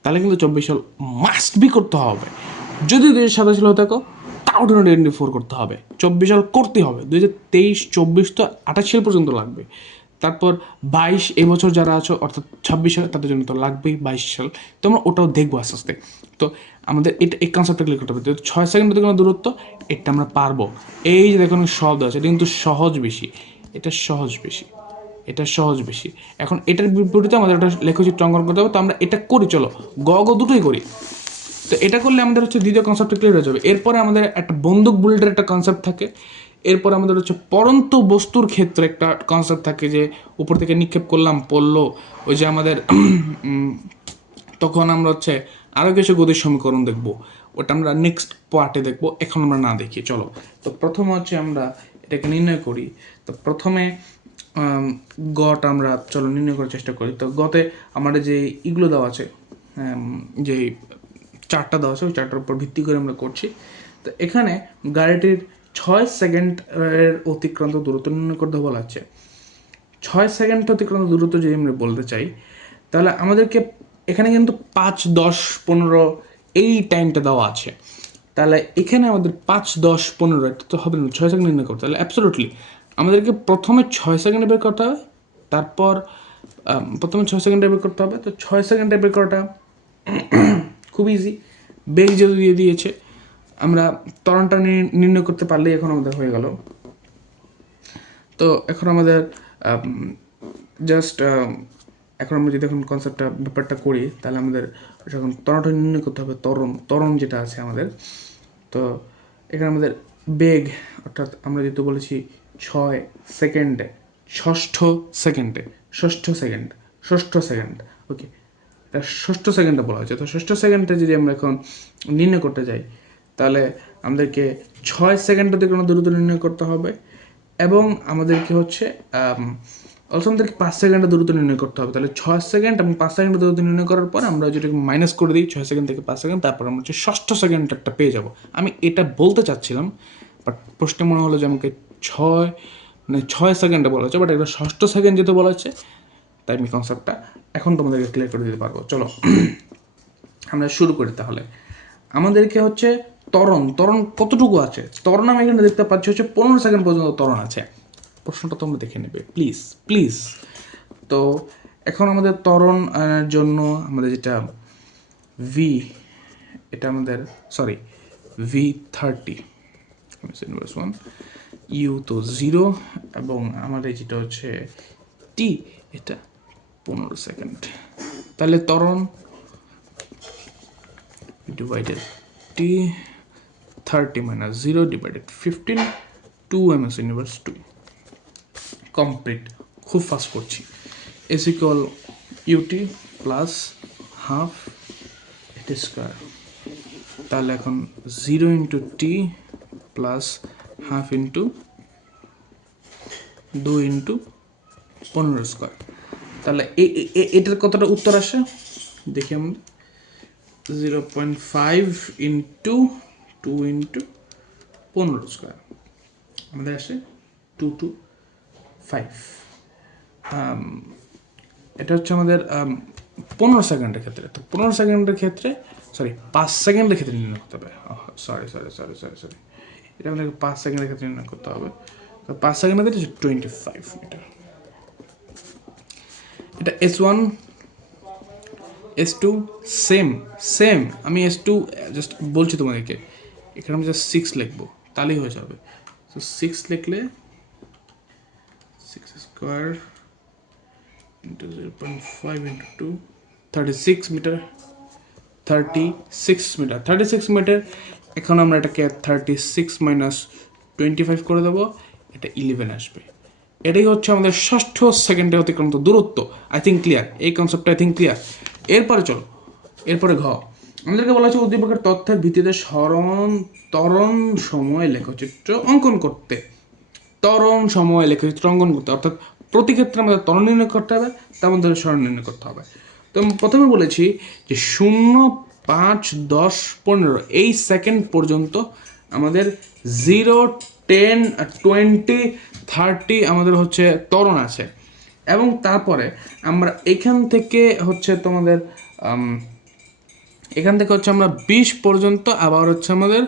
তাহলে কিন্তু 24 সাল মাস্ট বি করতে হবে। যদি 2027 সাল হয়ে থাকো, তাও 2024 করতে হবে। 24 সাল করতে হবে। 2023, 24 তো 28 সাল পর্যন্ত লাগবে। তারপর 22 এই বছর যারা আছো, অর্থাৎ 26 সাল, তাদের জন্য তো লাগবেই 22 সাল। তোমরা ওটাও দেখবো আস্তে আস্তে। তো আমাদের এই কনসেপ্টটা ক্লিয়ার করতে হবে। 6 সেকেন্ডের কোনো দূরত্ব, এটা আমরা পারবো। এই যে দেখুন শব্দ আছে, এটা কিন্তু সহজ বেশি, এটা সহজ বেশি। এখন এটার বিপরীতে আমাদের একটা লেখচিত্র অঙ্কন করতে হবে। তো আমরা এটা করি, চলো দুটোই করি। তো এটা করলে আমাদের হচ্ছে দ্বিতীয় কনসেপ্টটা ক্লিয়ার হয়ে যাবে। এরপরে আমাদের একটা বন্দুক বুলেটের একটা কনসেপ্ট থাকে। এরপর আমাদের হচ্ছে পরন্ত বস্তুর ক্ষেত্রে একটা কনসেপ্ট থাকে, যে উপর থেকে নিক্ষেপ করলাম, পড়লো, ওই যে আমাদের তখন আমরা হচ্ছে আরও কিছু গতির সমীকরণ দেখবো, ওটা আমরা নেক্সট পার্টে দেখবো, এখন আমরা না দেখি। চলো, তো প্রথমে হচ্ছে আমরা এটাকে নির্ণয় করি। তো প্রথমে গটা আমরা নির্ণয় করার চেষ্টা করি। তো গতে আমাদের যে ইগুলো দেওয়া আছে, যে চারটা দেওয়া আছে, ওই চারটার উপর ভিত্তি করে আমরা করছি। তো এখানে গাড়িটির 6 সেকেন্ডের অতিক্রান্ত দূরত্ব নির্ণয় করতে বলা হচ্ছে। 6 সেকেন্ড অতিক্রান্ত দূরত্ব যদি আমরা বলতে চাই, তাহলে আমাদেরকে এখানে কিন্তু 5, 10, 15 এই টাইমটা দেওয়া আছে। তাহলে এখানে আমাদের 5, 10, 15 এটা তো হবে না, 6 সেকেন্ড নির্ণয় করতে। তাহলে অ্যাবসলিউটলি আমাদেরকে প্রথমে 6 সেকেন্ডে বের করতে হবে। তারপর প্রথমে 6 সেকেন্ডে বের করতে হবে। তো 6 সেকেন্ডে বের করাটা খুব ইজি। বেগ যেহেতু দিয়ে দিয়েছে, আমরা ত্বরণটা নির্ণয় করতে পারলেই এখন আমাদের হয়ে গেল। তো এখন আমাদের জাস্ট এখন আমরা যদি এখন কনসেপ্টটা ব্যাপারটা করি, তাহলে আমাদের যখন ত্বরণটা নির্ণয় করতে হবে, ত্বরণ যেটা আছে আমাদের। তো এখানে আমাদের বেগ, অর্থাৎ আমরা যেহেতু বলেছি 6 সেকেন্ডে, ষষ্ঠ সেকেন্ড, ওকে, এটা ষষ্ঠ সেকেন্ডে বলা হয়েছে। তো ষষ্ঠ সেকেন্ডে যদি আমরা এখন নির্ণয় করতে যাই, তাহলে আমাদেরকে 6 সেকেন্ড অতি কোনো দূরত্ব নির্ণয় করতে হবে, এবং আমাদেরকে হচ্ছে অলসো আমাদেরকে 5 সেকেন্ডের দূরত্ব নির্ণয় করতে হবে। তাহলে 6 সেকেন্ড এবং 5 সেকেন্ডের দূরত্ব নির্ণয় করার পর আমরা যেটাকে মাইনাস করে দিই 6 সেকেন্ড থেকে 5 সেকেন্ড, তারপর আমরা হচ্ছে ষষ্ঠ সেকেন্ডটা পেয়ে যাব। আমি এটা বলতে চাচ্ছিলাম, বাট প্রশ্নে মনে হলো যে আমাকে 6 সেকেন্ডে বলা হচ্ছে, বাট এটা ষষ্ঠ সেকেন্ড যেতে বলা হচ্ছে, তাই আমি কনসেপ্টটা এখন তোমাদেরকে ক্লিয়ার করে দিতে পারবো। চলো আমরা শুরু করি। তাহলে আমাদেরকে হচ্ছে ত্বরণ কতটুকু আছে, ত্বরণ আমি এখানে দেখতে পাচ্ছি হচ্ছে 15 সেকেন্ড পর্যন্ত ত্বরণ আছে। প্রশ্নটা তোমরা দেখে নেবে প্লিজ। তো এখন আমাদের ত্বরণ জন্য আমাদের যেটা এটা আমাদের V30 1 ইউ তো 0, এবং আমাদের যেটা হচ্ছে টি, এটা 15 সেকেন্ড। তাহলে ত্বরণ divided t 30 minus 0 divided 15, 2 ms universe 2 complete. খুব ফাস্ট করছি। is equal ut plus half এটি স্কোয়ার। তাহলে এখন 0 into t plus half into 2 into 15 square. তাহলে এটার কতটা উত্তর আসে দেখি আমরা। 0.5 ইন্টু 2 ইন্টু 15 স্কোয়ার আমাদের আসে 225। এটা হচ্ছে আমাদের 15 সেকেন্ডের ক্ষেত্রে। তো 15 সেকেন্ডের ক্ষেত্রে 5 সেকেন্ডের ক্ষেত্রে নির্ণয় করতে হবে। সরি, এটা আমাদের 5 সেকেন্ডের ক্ষেত্রে নির্ণয় করতে হবে। তো 5 সেকেন্ডের ক্ষেত্রে 25 মিটার। এটা S1 S2 সেম। আমি S2 জাস্ট বলছি তোমাদেরকে, এখানে আমি জাস্ট 6 লিখবো, তাহলেই হয়ে যাবে। তো 6 লিখলে 6 square into 0.5 into 2 36 metre. 36 metre. এখন আমরা এটাকে 36 মাইনাস 25 করে দেবো, এটা 11 আসবে। এটাই হচ্ছে আমাদের ষষ্ঠ সেকেন্ডে অতিক্রান্ত দূরত্ব। আই থিঙ্ক ক্লিয়ার, এই কনসেপ্টটা আই থিঙ্ক ক্লিয়ার। এরপরে চলো, এরপরে ঘ, আমাদেরকে বলা হচ্ছে উদ্দীপকের তথ্যের ভিত্তিতে ত্বরণ সময় লেখচিত্র অঙ্কন করতে। ত্বরণ সময় লেখচিত্র অঙ্কন করতে, অর্থাৎ প্রতি ক্ষেত্রে আমাদের ত্বরণ নির্ণয় করতে হবে, তার মধ্যে সরণ নির্ণয় করতে হবে। তো প্রথমে বলেছি যে 0, 5, 10, 15 এই সেকেন্ড পর্যন্ত আমাদের 0, 10, 20, 30 আমাদের হচ্ছে ত্বরণ আছে। এবং তারপরে আমরা এখান থেকে হচ্ছে তোমাদের এখান থেকে হচ্ছে আমরা 20 পর্যন্ত আবার হচ্ছে আমাদের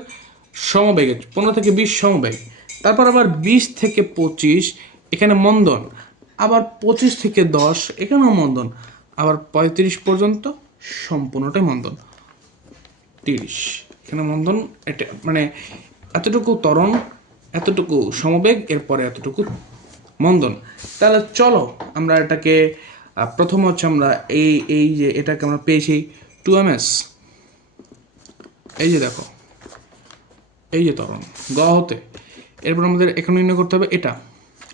সমবেগে 15 থেকে 20 সমবেগ, তারপর আবার 20 থেকে 25 এখানে মন্দন, আবার 25 থেকে 10 এখানেও মন্দন, আবার 35 পর্যন্ত সম্পূর্ণটাই মন্দন, 30 এখানে মন্দন। এটা মানে এতটুকু ত্বরণ, এতটুকু সমবেগ, এরপরে এতটুকু মন্দন। তাহলে চলো আমরা এটাকে প্রথম হচ্ছে আমরা এই যে এটাকে আমরা পেয়েছি 2ms, এই যে দেখো, এই যে ত্বরণ গ হতে, এরপর আমাদের এখন নির্ণয় করতে হবে এটা,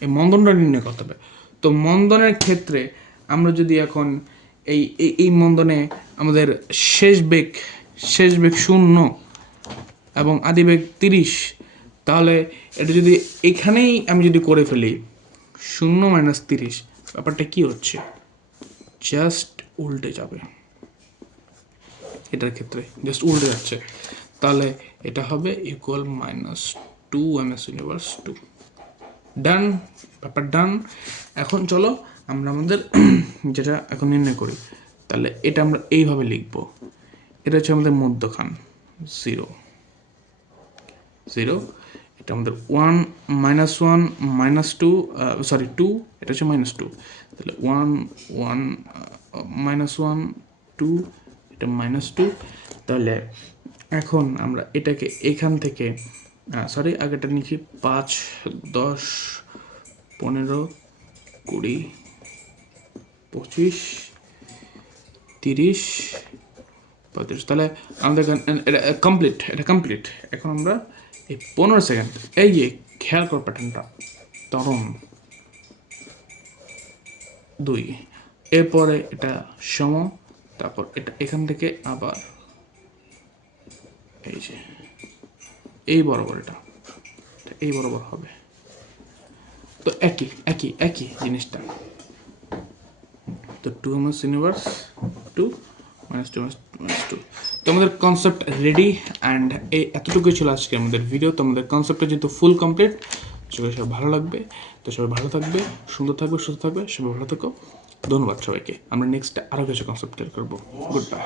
এই মন্দনটা নির্ণয় করতে হবে। তো মন্দনের ক্ষেত্রে আমরা যদি এখন এই মন্দনে আমাদের শেষ বেগ 0 এবং আদিবেগ 30, তাহলে এটা যদি এখানেই আমি যদি করে ফেলি 0 - 30, ব্যাপারটা কি হচ্ছে, জাস্ট উল্টে যাবে, এটার ক্ষেত্রে জাস্ট উল্টে যাচ্ছে। তাহলে এটা হবে ইকুয়াল -2 ms²। ডান, ব্যাপার ডান। এখন চলো আমরা আমাদের যেটা এখন নির্ণয় করি। তাহলে এটা আমরা এইভাবে লিখব, এটা হচ্ছে আমাদের মধ্যখান 0, 0, এটা আমাদের 1 - 2, সরি 2, এটা হচ্ছে -2, তাহলে 1 1 -1 2, এটা -2। তাহলে এখন আমরা এটাকে এখান থেকে সরি আগেটা লিখি 5, 10, 15, 20, 25, 30, 35। তাহলে আমাদের এটা কমপ্লিট, এটা কমপ্লিট। এখন আমরা এই 15 সেকেন্ড, এই যে খেয়াল কর প্যাটার্নটা, ত্বরণ 2, এরপরে এটা সম, তারপর এটা এখান থেকে আবার এই যে এই বরাবর, এটা এই বরাবর হবে। তো একই একই একই জিনিসটা। তো 2ms ইউনিভার্স 2 - 2 তো আমাদের কনসেপ্ট রেডি। অ্যান্ড এই এতটুকুই ছিল আজকে আমাদের ভিডিও। তো আমাদের কনসেপ্টটা যেহেতু ফুল কমপ্লিট, সবাই ভালো লাগবে। তো সবাই ভালো থাকবে, সুন্দর থাকবে, সুস্থ থাকবে, সবাই ভালো থাকো। ধন্যবাদ সবাইকে। আমরা নেক্সট আরও কিছু কনসেপ্ট করবো। Good bye.